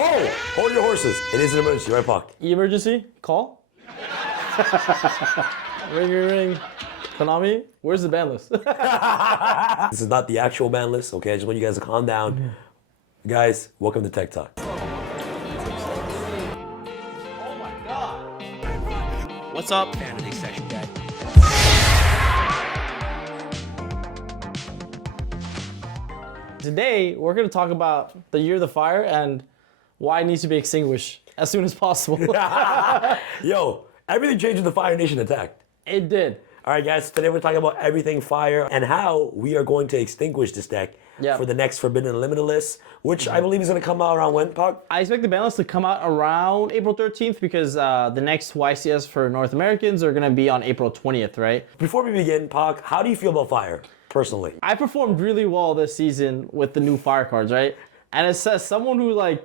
Hold your horses. It is an emergency, right, Pac? Emergency? Call? Ring, ring, ring. Konami, where's the ban list? This is not the actual ban list, okay? I just want you guys to calm down. Guys, welcome to Tech Talk. What's up? Vanity section, guy. Today, we're going to talk about the year of the fire and why it needs to be extinguished as soon as possible. Yo, everything changed when the Fire Nation attacked. It did. All right, guys, today we're talking about everything fire and how we are going to extinguish this deck for the next Forbidden Unlimited list, which I believe is going to come out around when, Pac? I expect the ban list to come out around April 13th because the next YCS for North Americans are going to be on April 20th, right? Before we begin, Pac, how do you feel about fire, personally? I performed really well this season with the new fire cards, right? And it says someone who won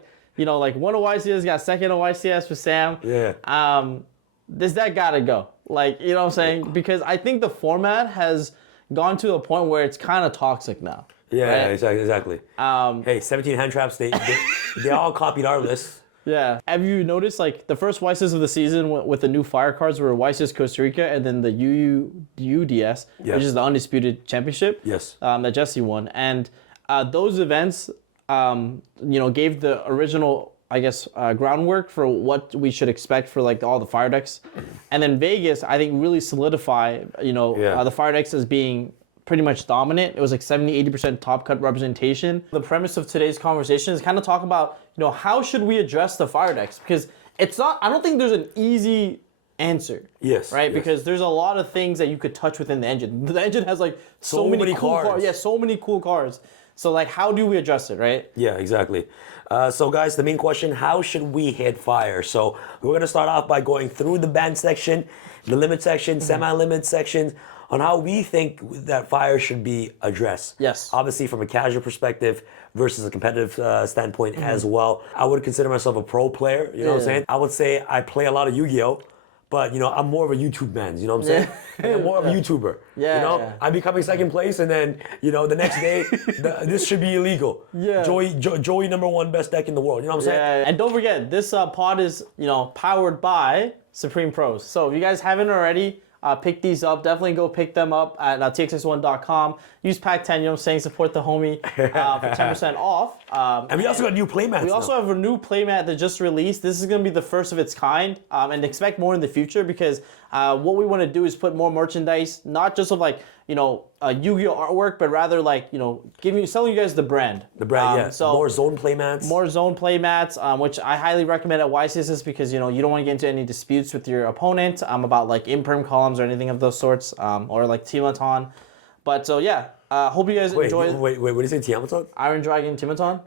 a YCS, got second on YCS with Sam. Yeah. This deck gotta go. You know what I'm saying? Because I think the format has gone to a point where it's kind of toxic now. Yeah, right? exactly. Hey, 17 hand traps, they all copied our list. Yeah. Have you noticed, the first YCS of the season with the new fire cards were YCS Costa Rica and then the UDS, which is the Undisputed Championship. Yes. That Jesse won. And those events, gave the original, groundwork for what we should expect for all the fire decks. And then Vegas, I think, really solidified, the fire decks as being pretty much dominant. It was 70-80% top cut representation. The premise of today's conversation is kind of talk about, how should we address the fire decks? Because I don't think there's an easy answer. Yes. Right? Yes. Because there's a lot of things that you could touch within the engine. The engine has so many cool cards. Yeah, so many cool cards. So how do we address it, right? Yeah, exactly. So guys, the main question, how should we hit fire? So we're going to start off by going through the ban section, the limit section, semi-limit sections, on how we think that fire should be addressed. Yes. Obviously from a casual perspective versus a competitive standpoint as well. I would consider myself a pro player, you know what I'm saying? I would say I play a lot of Yu-Gi-Oh! But, I'm more of a YouTube man, you know what I'm saying? Like, I'm more of a YouTuber. Yeah. I'm becoming second place and then, the next day, this should be illegal. Yeah. Joey #1 best deck in the world, you know what I'm saying? Yeah, and don't forget, this pod is, powered by Supreme Pros. So if you guys haven't already, pick these up. Definitely go pick them up at txx1.com. Use pack 10, support the homie for 10% off. And we also got new playmats. We also have a new playmat that just released. This is going to be the first of its kind, and expect more in the future because what we want to do is put more merchandise, not just of Yu-Gi-Oh artwork, but rather selling you guys the brand. The brand, yeah. So more zone playmats. More zone playmats, which I highly recommend at YCS because you don't want to get into any disputes with your opponent about imperm columns or anything of those sorts, or Timaton. But so yeah, hope you guys enjoy. Wait, what did you say, Tiamaton? Iron Dragon Timaton.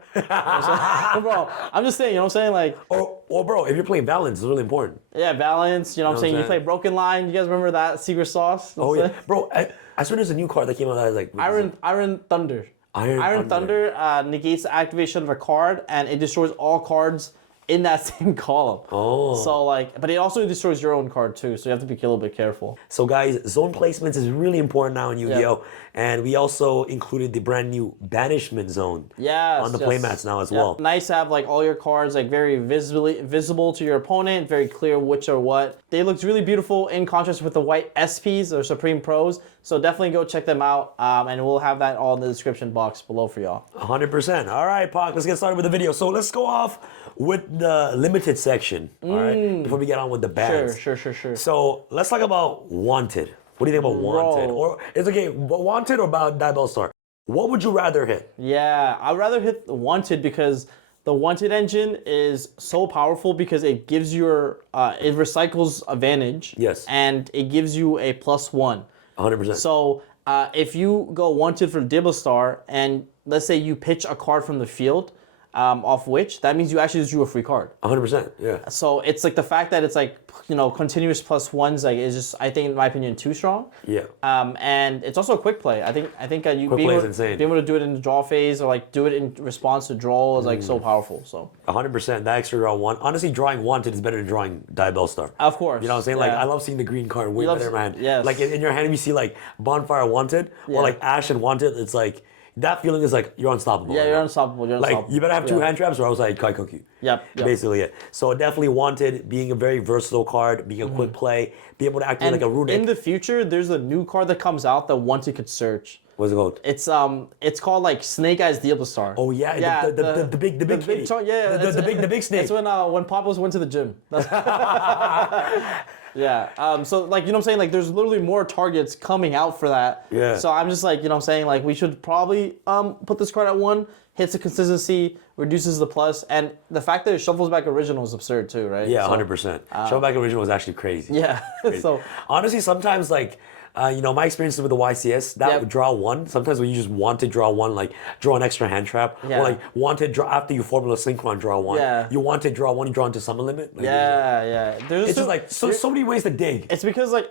Bro, I'm just saying, you know what I'm saying? Or bro, if you're playing balance, it's really important. Yeah, balance, you know what I'm saying? You play Broken Line, you guys remember that secret sauce? Oh yeah, bro, I swear there's a new card that came out that is Iron Thunder. Iron Thunder negates the activation of a card and it destroys all cards in that same column. Oh. So but it also destroys your own card too, so you have to be a little bit careful. So guys, zone placements is really important now in Yu-Gi-Oh! And we also included the brand new banishment zone on the playmats now as well. Nice to have all your cards very visible to your opponent, very clear which are what. They looked really beautiful in contrast with the white SPs or Supreme Pros. So definitely go check them out, and we'll have that all in the description box below for y'all. 100%. All right, Pac, let's get started with the video. So let's go off with the limited section, all right, before we get on with the bans. Sure. So let's talk about Wanted. What do you think about Wanted? Or it's okay, Wanted or about Diabell Star? What would you rather hit? Yeah, I'd rather hit the Wanted because the Wanted engine is so powerful because it gives it recycles advantage. Yes. And it gives you a +1. 100%. So if you go Wanted for Diabell Star and let's say you pitch a card from the field, off which, that means you actually just drew a free card. 100%, yeah. So it's the fact that it's continuous +1s is just, I think in my opinion, too strong. Yeah. And it's also a quick play. I think you quick play is insane. Being able to do it in the draw phase or do it in response to draw is so powerful. So 100%, that extra draw one. Honestly, drawing Wanted is better than drawing Diabell Star. Of course. You know what I'm saying? I love seeing the green card way better in my hand. Yes. In your hand, if you see Bonfire Wanted or Ash and Wanted, it's that feeling is like you're unstoppable. Yeah, right you're now. unstoppable. You're Like unstoppable. you better have two Yeah. hand traps, or I was like, I cook you. Yep. Basically it. So definitely wanted being a very versatile card, being a quick play, be able to activate And like a runic. in the future, there's a new card that comes out that once you could search. What's it called? It's called like Snake Eyes Diablo Star. Oh yeah, the big kitty. the big snake. It's when Papos went to the gym. Yeah. So like you know what I'm saying, like there's literally more targets coming out for that. Yeah. So I'm just like, you know what I'm saying, like we should probably put this card at 1, hits the consistency, reduces the plus, and the fact that it shuffles back original is absurd too, right? Yeah, So, 100%. Showback original was actually crazy. Yeah. So Honestly, sometimes like my experiences with the YCS, that Yep. would draw one. Sometimes when you just want to draw one, like draw an extra hand trap, Yeah. or like want to draw after you formula synchron draw one. Yeah. You want to draw one, you draw into summon limit. Like, yeah. There's It's just like so many ways to dig. It's because like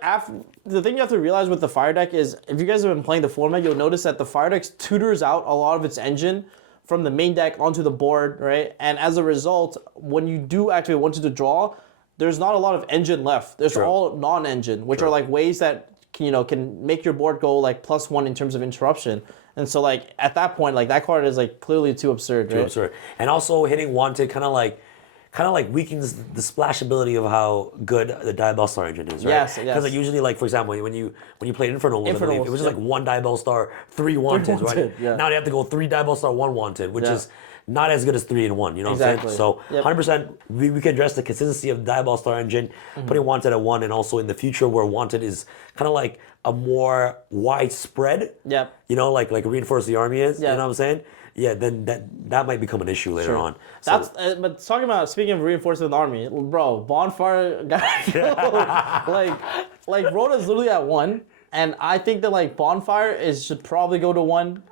the thing you have to realize with the fire deck is if you guys have been playing the format, you'll notice that the fire deck tutors out a lot of its engine from the main deck onto the board, right? And as a result, when you do activate one to draw, there's not a lot of engine left. There's True. all non-engine, which are like ways that can make your board go like +1 in terms of interruption. And so like at that point, like that card is like clearly too absurd, right? Absurd. And also hitting wanted kind of like weakens the splashability of how good the Diabell Star engine is, right? Yes. Because like usually, like for example, when you played Infernal, I believe, it was just yeah. like 1 Diabell Star, 3 wanted, right? wanted, yeah. Now they have to go 3 Diabell Star, 1 wanted, which Yeah. is not as good as 3 in 1. You know Exactly. what I'm saying? So Yep. 100%, we can address the consistency of the Diabell Star engine, putting wanted at 1, and also in the future where wanted is kind of like a more widespread. Yep. You know, like reinforce the army is. Yeah. You know what I'm saying? Yeah, then that might become an issue later on. So, That's but talking about speaking of reinforcing the army, bro, bonfire guy, like Rhoda's literally at 1, and I think that like bonfire should probably go to 1.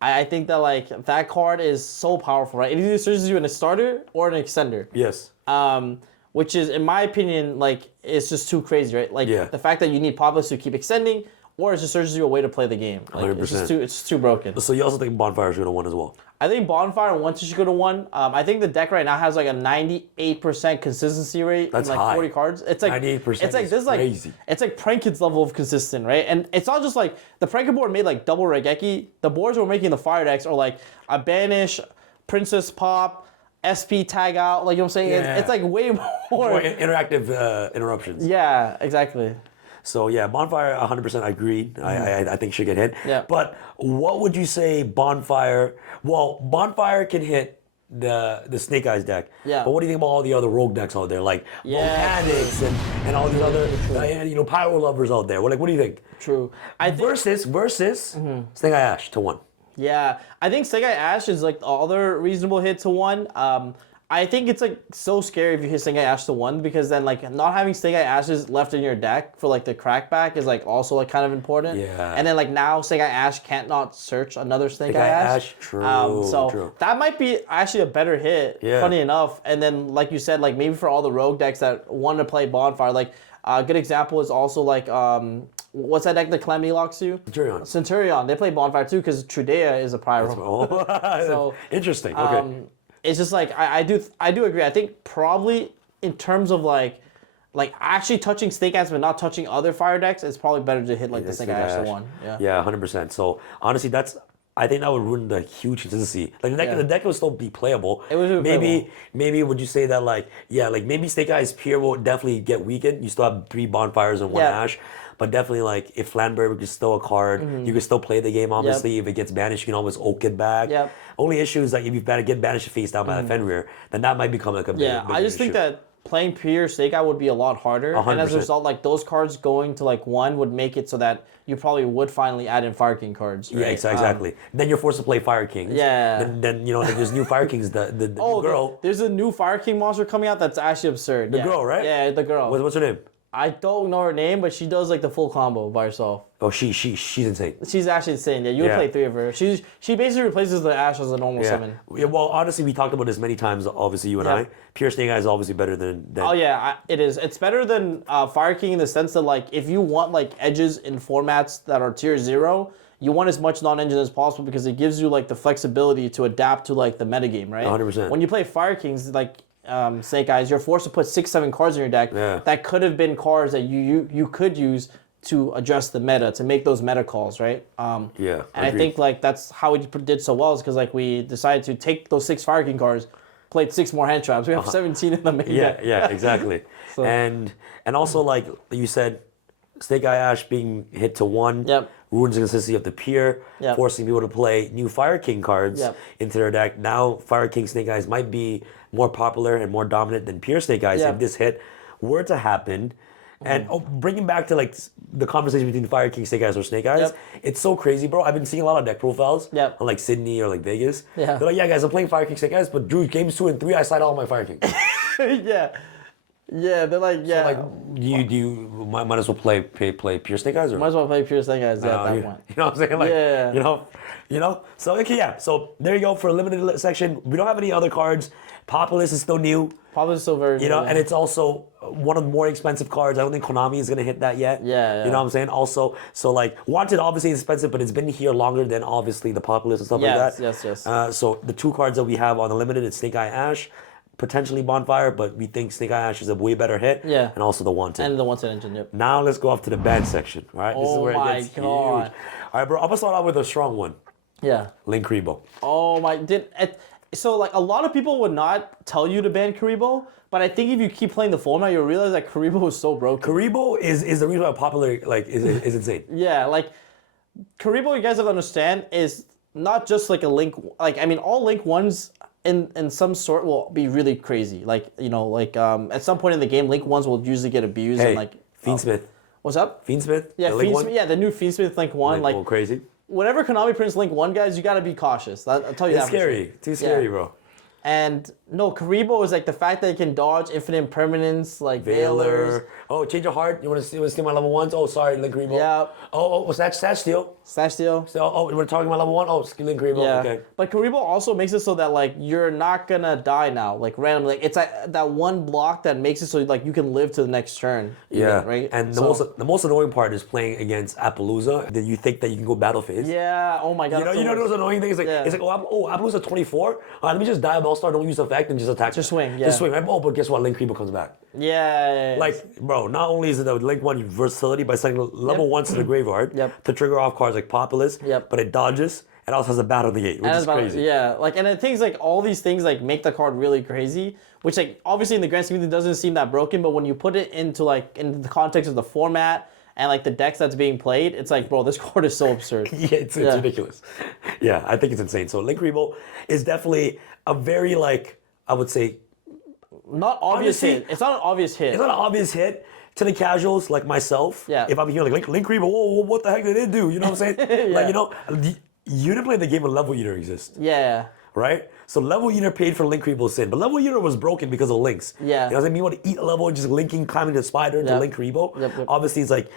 I think that like that card is so powerful, right? It either searches you in a starter or an extender. yes. Which is, in my opinion, like it's just too crazy, right? Like Yeah. the fact that you need Populous to keep extending, or it just searches you a way to play the game. Like, 100%. It's just too broken. So you also think Bonfire should have won as well? I think Bonfire once you should go to 1. I think the deck right now has like a 98% consistency rate. That's in like high. 40 cards. It's like 98% It's like is this is like crazy. it's like Prank Kids level of consistent, right? And it's not just like the Prank Kid board made like double Regeki. The boards we're making the fire decks are like a Banish, Princess Pop, SP tag out. Like you know what I'm saying? Yeah. It's like way more. More interactive interruptions. Yeah, exactly. So yeah, Bonfire 100% I agree. I think should get hit. Yeah. But what would you say Bonfire? Well, Bonfire can hit the Snake Eyes deck. Yeah. But what do you think about all the other rogue decks out there, like Yeah, Volcanics and all these other Pyro lovers out there? What do you think? True. I think Versus Snake Eye Ash to 1. Yeah, I think Snake Eye Ash is like the other reasonable hit to 1. I think it's like so scary if you hit Snake Eye Ash to 1 because then like not having Snake Eye Ashes left in your deck for like the crackback is like also like kind of important. Yeah. And then like now Snake Eye Ash can't not search another Snake Eye Eye Ash. Ash, true, So true. that might be actually a better hit. Yeah. Funny enough. And then like you said, like maybe for all the rogue decks that want to play Bonfire, like a good example is also like what's that deck that Calamity locks you? Centurion. Centurion. They play Bonfire too because Trudea is a Pyro. Oh, So, interesting. Okay. It's just like I do agree. I think probably in terms of like actually touching Snake Eyes but not touching other fire decks, it's probably better to hit like the Snake Eye Ash to 1. Yeah. Yeah, 100%. So honestly, I think that would ruin the huge consistency. Like Yeah. the deck would still be playable. It would be playable. Maybe would you say that like maybe Snake Eyes Pier will definitely get weakened. You still have 3 bonfires and 1 Yeah. ash. But definitely, like, if Flanberg is still a card, you can still play the game, obviously. If it gets banished, you can always oak it back. Yep. Only issue is, like, if you get banished face down by the Fenrir, then that might become, like, a big Yeah, I just think that playing pure Snake Eye would be a lot harder. And as a 100%. result, like those cards going to like 1 would make it so that you probably would finally add in Fire King cards. Right? Yeah, exactly. Then you're forced to play Fire Kings. Yeah. Then like, there's new Fire Kings, the girl. There's a new Fire King monster coming out that's actually absurd. The girl, right? Yeah, the girl. What's her name? I don't know her name, but she does like the full combo by herself. Oh, she's insane. She's actually insane. Yeah, you would Yeah. play 3 of her. She basically replaces the Ash as a normal Yeah. summon. Yeah. Well, honestly, we talked about this many times. Obviously, you and Yeah. I. Pure Snake Eye is obviously better than. Oh yeah, it is. It's better than Fire King in the sense that like if you want like edges in formats that are tier 0, you want as much non-engine as possible because it gives you like the flexibility to adapt to like the metagame, right? 100%. When you play Fire Kings, like Snake Eyes, you're forced to put 6-7 cards in your deck Yeah. that could have been cards that you could use to adjust the meta, to make those meta calls, right? Yeah, And I agreed. think like that's how we did so well is because like we decided to take those 6 Fire King cards, played 6 more hand traps. We have 17 in the main deck. Yeah, exactly. And also like you said, Snake Eye Ash being hit to 1 Yep. ruins the consistency of the pier, Yep. forcing people to play new Fire King cards Yep. into their deck. Now Fire King Snake Eyes might be more popular and more dominant than pure Snake Eyes Yep. if this hit were to happen. And bringing back to like the conversation between Fire King Snake Eyes or Snake Eyes, Yep. it's so crazy, bro. I've been seeing a lot of deck profiles Yep. on like Sydney or like Vegas. Yeah. They're like, yeah, guys, I'm playing Fire King Snake Eyes, but Drew, games 2 and 3, I side all my Fire King. yeah. Yeah, they're like, yeah. Like, you might as well play pure Snake Eyes, or Might as well play pure Snake Eyes at that point. you know what I'm saying? Like, Yeah. you know. So okay, yeah. So there you go for a limited section. We don't have any other cards. Populous is still new, Probably still very you know, new. and it's also one of the more expensive cards. I don't think Konami is gonna hit that yet. Yeah. You know what I'm saying? Also, so like Wanted obviously is expensive, but it's been here longer than obviously the Populous and stuff like Yes, that. yes. So the 2 cards that we have on the limited is Snake Eye Ash, potentially Bonfire, but we think Snake Eye Ash is a way better hit. Yeah. And also the Wanted. And the Wanted engine, yep. Now let's go off to the bad section, all right? This is Oh where it my gets God. huge. All right, bro, I'm gonna start out with a strong one. Yeah. Link Rebo. Oh my, so like a lot of people would not tell you to ban Karibo, but I think if you keep playing the format, you'll realize that Karibo is so broken. Karibo is the reason why popular like is insane. Yeah, like Karibo, you guys have to understand, is not just like a Link. Like I mean, all Link ones in some sort will be really crazy. Like at some point in the game, Link ones will usually get abused Hey, and like. Fiendsmith. What's up? Fiendsmith? Yeah, the Link one? Fiendsmith, yeah, the new Fiendsmith Link one. Like, Like go crazy. whenever Konami prints Link 1, guys, you gotta be cautious. I'll tell you It's that. for scary. sure. Too scary, Yeah. bro. And no, Karibo is like the fact that it can dodge infinite permanence, like Veilers. Veiler. Oh, change of heart. You want to steal my level 1s? Oh, sorry, Link Rebo. Yeah. Oh, what's that? Stat steal. Slash Steel. So, oh, we're talking about level 1? Oh, Link Rebo. Yeah. Okay. But Karibo also makes it so that like you're not gonna die now, like randomly. Like, it's that one block that makes it so like you can live to the next turn. even, Yeah. Right. And So- the most annoying part is playing against Appaloosa. That you think that you can go battle phase. Yeah. Oh my God. You know, that's the those worst. annoying things. Like, Yeah. it's like, Appaloosa 24. All right, let me just die Bellstar, don't use effect, and just attack. Just swing, yeah. Just swing. Right? Oh, but guess what? Link Rebo comes back. Yeah. Like, bro, not only is it a Link 1 versatility by sending level 1s to the graveyard Yep. to trigger off cards like Populous, Yep. but it dodges. It also has a battle of the gate, which And is it's about- crazy. Yeah, like and the things like all these things like make the card really crazy, which like obviously in the grand scheme of things doesn't seem that broken, but when you put it into like in the context of the format and like the decks that's being played, it's like, bro, this card is so absurd. Yeah, it's Yeah. ridiculous. Yeah, I think it's insane. So Link Rebo is definitely a very, like, I would say, Not obvious Honestly, hit. It's not an obvious hit. it's not an obvious hit to the casuals like myself. Yeah. If I'm hearing like Link Rebo, whoa, what the heck did it do? You know what I'm saying? Yeah. Like, you know, you didn't play the game when Level Eater exists. Yeah. Right? So Level Eater paid for Link Rebo's sin. But Level Eater was broken because of links. Yeah. You know what I'm saying? You want to eat a level, just linking, climbing the spider into Yep. Link Rebo. Yep. Obviously, it's like,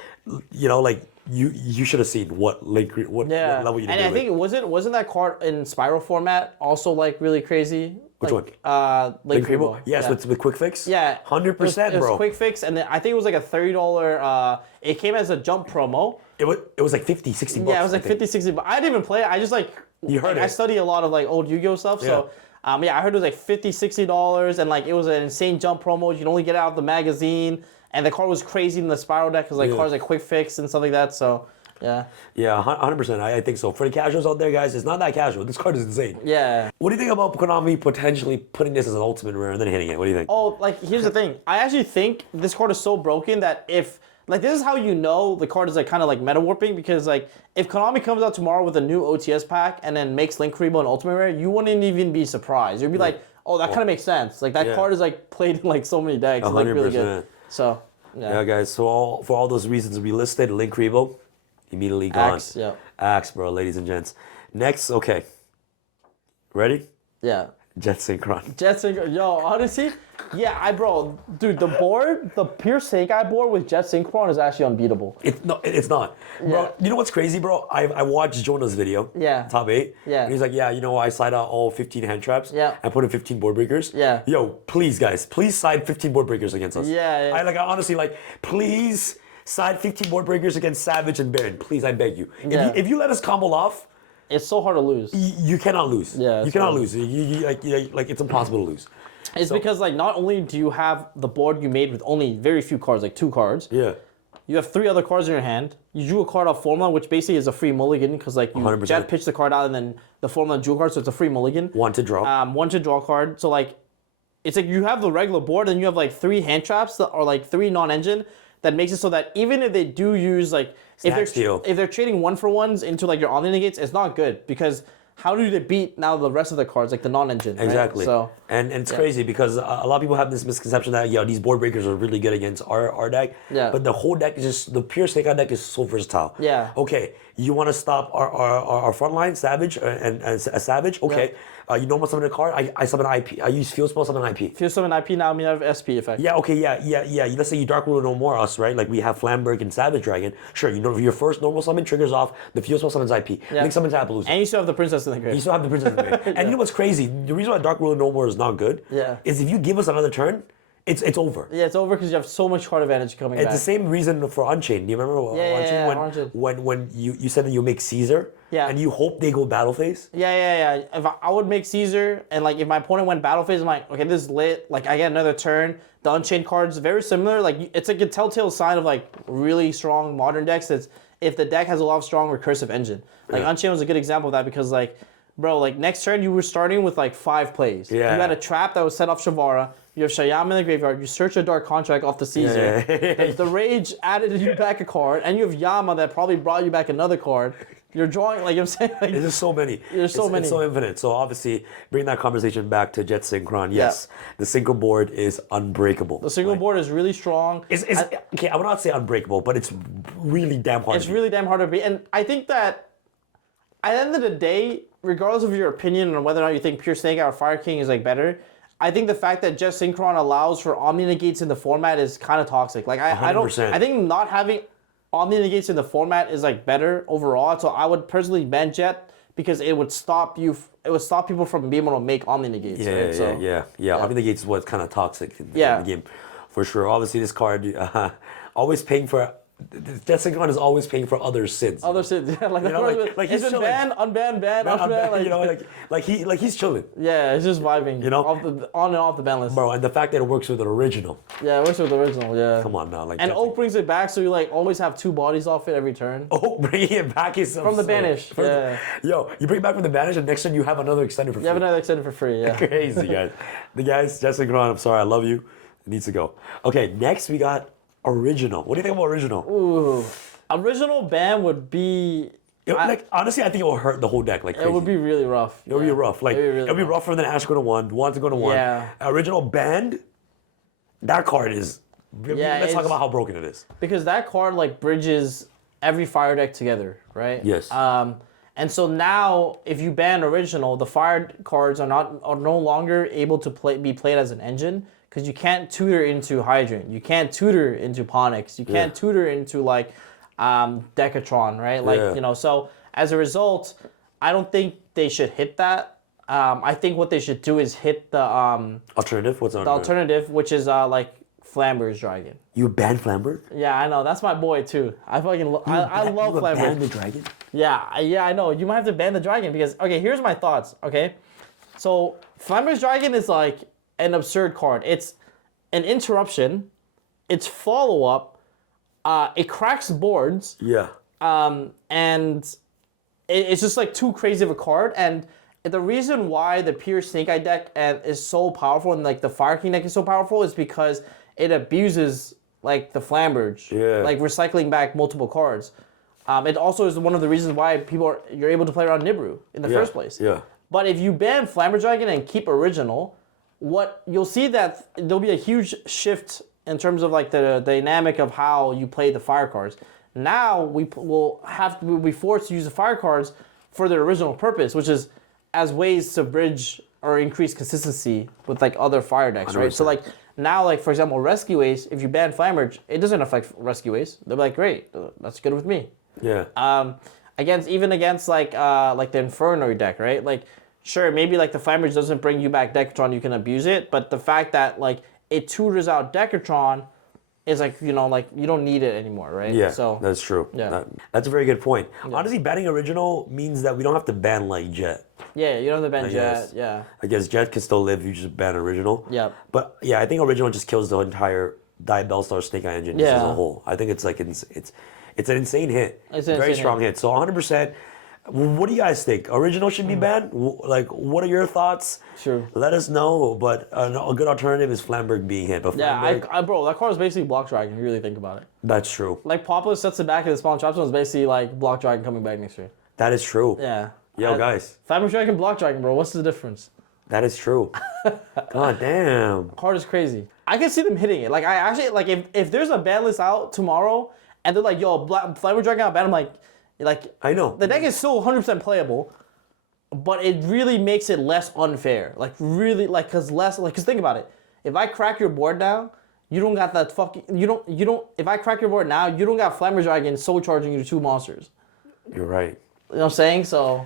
you know, like, you should have seen what what Yeah. Level Eater And did. I think wasn't that card in spiral format also like really crazy? Which like, one? Link Rebo? Rebo. Yes, yeah. with Quick Fix? Yeah, 100%, it was bro. Quick Fix, and then I think it was like a $30. It came as a jump promo. It was like 50, 60 bucks. Yeah, it was like I think. 50, 60. But I didn't even play it. I just like You heard I it. study a lot of like old Yu-Gi-Oh stuff, so yeah, I heard it was like 50, 60 dollars, and like it was an insane jump promo. You can only get it out of the magazine, and the card was crazy in the spiral deck because like Yeah. cards like Quick Fix and stuff like that. So yeah, Yeah, 100%. I think so. For the casuals out there, guys, it's not that casual. This card is insane. yeah. What do you think about Konami potentially putting this as an ultimate rare and then hitting it? What do you think? Oh, like here's the thing. I actually think this card is so broken that if like this is how you know the card is like kind of like meta warping because like if Konami comes out tomorrow with a new OTS pack and then makes Link Rebo an ultimate rare, you wouldn't even be surprised. You'd be like, oh, that kind of makes sense. Like that Yeah. card is like played in like so many decks, it's, like really good. 100%. So Yeah, guys. So for all those reasons we listed, Link Rebo, immediately gone. Axe, yeah. Axe, bro, ladies and gents. Next, okay. Ready? Yeah. Jet Synchron. Jet Synchron, yo, honestly, yeah, dude, the pure Snake Eye board with Jet Synchron is actually unbeatable. It's not. Bro, Yeah. you know what's crazy, bro? I watched Jonah's video. Yeah. Top 8. Yeah. And he's like, yeah, you know, I side out all 15 hand traps. Yeah. I put in 15 board breakers. Yeah. Yo, please, guys, please side 15 board breakers against us. Yeah, yeah. I honestly, like, please side 15 board breakers against Savage and Baron. Please, I beg you. Yeah. If you let us combo off, It's so hard to lose. you cannot lose. Yeah, You it's cannot hard. lose. Like, it's impossible to lose. It's because like not only do you have the board you made with only very few cards, like 2 cards, Yeah. You have 3 other cards in your hand. You drew a card off formula, which basically is a free mulligan because like you 100%. Jet pitched the card out and then the formula drew a card, so it's a free mulligan. One to draw. One to draw card. So like, it's like you have the regular board and you have like 3 hand traps that are like 3 non-engine that makes it so that even if they do use like if they're trading 1-for-1s into like your Omni Negates, it's not good because how do they beat now the rest of the cards like the non-engine? Exactly. Right? So and it's crazy because a lot of people have this misconception that these board breakers are really good against our deck. Yeah. But the whole deck is just the pure Snake Eye deck is so versatile. Yeah. Okay, you want to stop our front line Savage and a Savage? Okay. You normal summon a card. I summon IP. I use Field Spell summon IP. Field Summon IP now. I mean I have SP effect. Yeah. Okay. Yeah. Let's say you Dark Rule no more us, right? Like we have Flamberg and Savage Dragon. Sure. You know your first normal summon triggers off. The Field Spell summons IP. Yeah. Link summons Appaloosa. And you still have the Princess in the grave. You still have the Princess in the grave. And you know what's crazy? The reason why Dark Rule no more is not good. Yeah. Is if you give us another turn, it's over. Yeah, it's over because you have so much card advantage coming back. It's the same reason for Unchained. Do you remember Unchained? when you said that you make Caesar? Yeah. And you hope they go battle phase? Yeah. If I would make Caesar, and like if my opponent went battle phase, I'm like, okay, this is lit. Like I get another turn. The Unchained cards very similar. Like it's like a telltale sign of like really strong modern decks. It's if the deck has a lot of strong recursive engine. Like Unchained was a good example of that because like, bro, like next turn you were starting with like 5 plays. Yeah. You had a trap that was set off Shavara. You have Shyam in the graveyard. You search a Dark Contract off the Caesar. The Rage added you back a card, and you have Yama that probably brought you back another card. You're drawing, like I'm saying, like, There's just so many. There's so many. It's so infinite. So obviously, bring that conversation back to Jet Synchron. Yes, the synchro board is unbreakable. The single board is really strong. Okay, I would not say unbreakable, but it's really damn hard. It's really damn hard to beat, and I think that at the end of the day, regardless of your opinion on whether or not you think Pure Snake Eye or Fire King is like better, I think the fact that Jet Synchron allows for Omni Negates in the format is kind of toxic. Like I don't. 100%. I think not having Omni Negates in the format is like better overall. So I would personally ban Jet because it would stop you. It would stop people from being able to make Omni Negates. Yeah. Omni Negates is what's kind of toxic in the game, for sure. Obviously, this card always paying for. Jet Synchron is always paying for other sins. Other sins, yeah. Like, like he's he's been chilling. banned, unbanned, banned, unbanned. Like he's chilling. Yeah, it's just vibing. You know? On and off the ban list. Bro, and the fact that it works with an original. Yeah, it works with the original, yeah. Come on now. Like and Oak brings it back, so you like always have 2 bodies off it every turn. Oak bringing it back is From the banish, yeah. Yo, you bring it back from the banish, and next turn you have another extended for free. You have another extended for free, yeah. Crazy, guys. The guys, Jet Synchron, I'm sorry, I love you. It needs to go. Okay, next we got original. What do you think about original? Ooh. Original ban would be... honestly, I think it will hurt the whole deck like crazy. It would be really rough. It would be rough. Like, it would be rougher than Ash go to 1, 1 to go to 1. Yeah. Original banned, that card is... let's talk about how broken it is. Because that card like bridges every fire deck together, right? Yes. And so now, if you ban original, the fire cards are no longer able to be played as an engine because you can't tutor into Hydrant, you can't tutor into Ponix, you can't tutor into like Decatron, right? Like so as a result, I don't think they should hit that. I think what they should do is hit the alternative. What's the alternative, which is like Flamber's Dragon. You banned Flamberg? Yeah, I know. That's my boy too. I fucking I love Flamberg. Ban the dragon? Yeah, I know. You might have to ban the dragon because okay, here's my thoughts. Okay, so Flamber's Dragon is like an absurd card. It's an interruption. It's follow up. It cracks boards. Yeah. And it's just like too crazy of a card. And the reason why the pure Snake Eye deck is so powerful and like the Fire King deck is so powerful is because it abuses like the Flamberge, like recycling back multiple cards. It also is one of the reasons why you're able to play around Nibiru in the first place. Yeah. But if you ban Flamberge Dragon and keep original, what you'll see that there'll be a huge shift in terms of like the dynamic of how you play the fire cards. Now we'll be forced to use the fire cards for their original purpose, which is as ways to bridge or increase consistency with like other fire decks, right? 100%. So like now, like for example, Rescue Ace, if you ban Flamberge, it doesn't affect Rescue Ace. They'll be like, great, that's good with me. Yeah. Against like the Infernal deck, right? Like sure, maybe like the Flamberge doesn't bring you back Decatron, you can abuse it, but the fact that like it tutors out Decatron is like, you know, like you don't need it anymore, right? Yeah, so that's true. Yeah. That's a very good point. Honestly, banning original means that we don't have to ban like Jet. Yeah, you don't have to ban Jet. guess. Yeah. I guess Jet can still live, you just ban original. Yep. But yeah, I think original just kills the entire Diet Bellstar Snake Eye engine just as Yeah. a whole. I think it's like it's an insane hit. It's an very insane strong hit. So 100%. What do you guys think? Original should be banned? Like, what are your thoughts? True. Let us know. But a good alternative is Flamberg being hit. But Yeah, Flamberg, bro, that car is basically Block Dragon, if you really think about it. that's true. Like, Papa sets it back in the spawn trap zone is basically like Block Dragon coming back next year. That is true. Yeah. Yo, guys, Flamberg Dragon, Block Dragon, bro, what's the difference? that is true. God damn. Car is crazy. I can see them hitting it. Like, I actually, like, if there's a ban list out tomorrow and they're like, yo, Flamberg Dragon out ban, I'm like, I know. the deck is still 100% playable, but it really makes it less unfair. Like, really, like, cause think about it. If I crack your board now, you don't got that fucking, if I crack your board now, you don't got Flamberg Dragon soul charging you to 2 monsters. You're right. You know what I'm saying? So,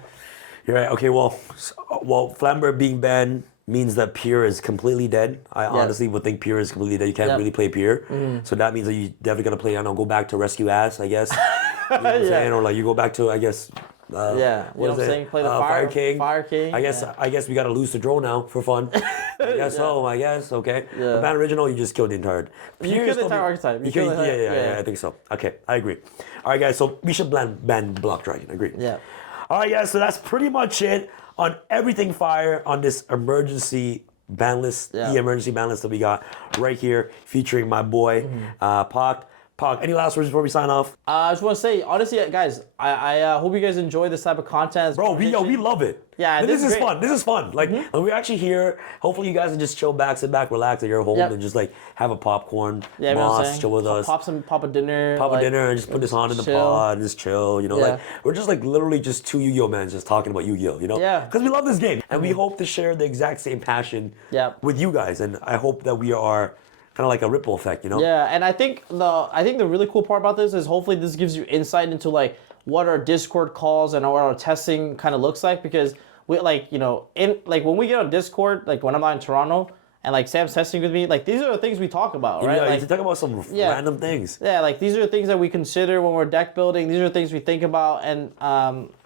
You're right. Okay, well, Flamberg being banned means that Pure is completely dead. I honestly would think Pure is completely dead. You can't really play Pure. So that means that you definitely got to play, I don't know, go back to Rescue Ass, I guess. You know what I'm saying? Or like you go back to, I guess, you know what I'm saying? Play the Fire King. Fire King. I guess we got to lose the drone now for fun. I guess so. I guess okay. Yeah. The ban original, you just killed the entire. You killed the entire archetype. Yeah, I think so. Okay, I agree. All right, guys. So we should ban Block Dragon. Agree. Yeah. All right, guys. So that's pretty much it on everything fire on this emergency ban list, the emergency ban list that we got right here, featuring my boy Pac. Pac, any last words before we sign off? I just want to say, honestly, guys, I hope you guys enjoy this type of content. Bro, we love it. Yeah, this is great. fun. This is fun. Like we're actually here. Hopefully, you guys can just chill back, sit back, relax at your home, and just like have a popcorn, Yeah, you know what I'm saying? chill with us, Pop a dinner. pop a dinner, and just put this on in the chill. pod and just chill. You know, Yeah. like we're just like literally just two Yu-Gi-Oh mans just talking about Yu-Gi-Oh. You know, Yeah. because we love this game and we hope to share the exact same passion with you guys. And I hope that we are kind of like a ripple effect. You know. Yeah, and I think the really cool part about this is hopefully this gives you insight into like what our Discord calls and what our testing kind of looks like, because we when we get on Discord, like when I'm out in Toronto and like Sam's testing with me, like these are the things we talk about, right? Yeah, like, you talk about some random things. Yeah, like these are the things that we consider when we're deck building. These are the things we think about, and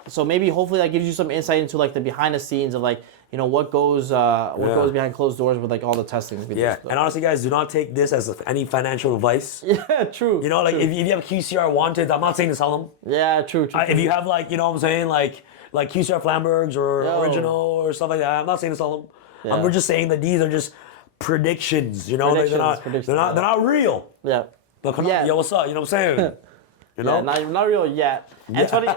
so maybe hopefully that gives you some insight into like the behind the scenes of like what goes behind closed doors with like all the testing. Yeah, and honestly, guys, do not take this as any financial advice. Yeah, true. You know, like true. if you have QCR wanted, I'm not saying to sell them. Yeah, true. If you have like, you know what I'm saying, like QCR Flambergs or original or stuff like that, I'm not saying to sell them. Yeah. We're just saying that these are just predictions. You know, they're not real. Yeah. But come on, yo, what's up? You know what I'm saying? You know? Yeah, not real yet. And it's funny,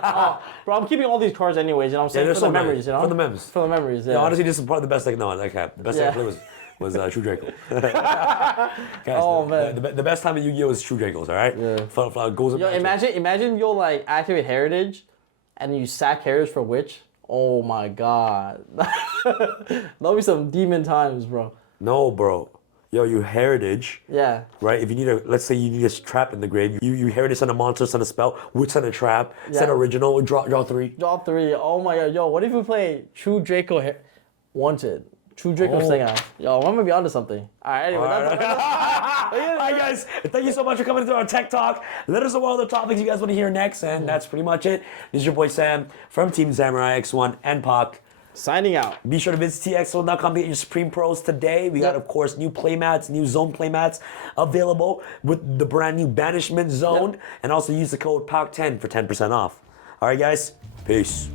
bro, I'm keeping all these cards anyways, you know what I'm saying? they're For so the nice. memories, you know? For the memes. For the memories, yeah. Yeah, honestly, this is probably the best deck. No, okay. The best deck I played was True Draco. Guys, man. the best time in Yu-Gi-Oh is True Dracos, all right? Yeah. Goes Yo, imagine you'll like activate Heritage and you sack Heritage for Witch. Oh my god. That'll be some demon times, bro. No, bro. Yo, you heritage. Yeah. Right? If you need let's say you need a trap in the grave, you heritage, send a monster, send a spell, would send a trap, send original, draw 3. Draw 3. Oh my god. Yo, what if we play True Draco Wanted? True Draco Sting Out. Yo, I'm gonna be onto something. Alright, anyway. Alright, guys. Thank you so much for coming to our Tech Talk. Let us know what other topics you guys want to hear next, and that's pretty much it. This is your boy Sam from Team Samurai X1 and Pac. Signing out. Be sure to visit txl.com to get your Supreme Pros today. We got, of course, new playmats, new zone playmats available with the brand new Banishment Zone. And also use the code PAC10 for 10% off. All right, guys. Peace.